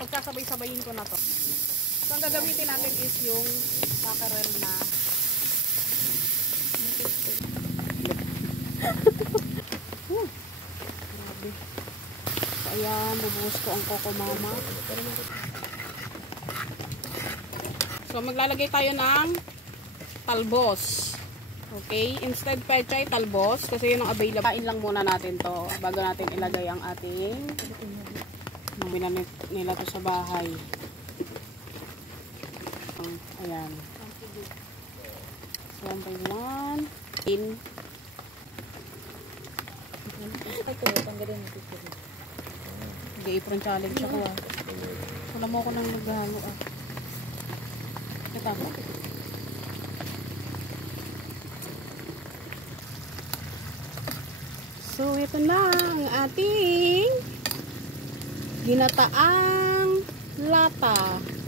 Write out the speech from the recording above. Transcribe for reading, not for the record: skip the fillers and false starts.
pagsasabay-sabayin ko na to. So, ang gagamitin natin is yung mackerel na grabe. So, ayan, bubuhos ko ang Coco Mama. So, maglalagay tayo ng talbos. Okay? Instead pechay, talbos. Kasi yun ang available. Kain lang muna natin to bago natin ilagay ang ating binanit nila to sa bahay. Ayan. So, 1 by 1. In. Mag-apron challenge ako ah. Wala mo ako nang naghahalo ah. Kita mo? So, ito na ang ating ginataang lata.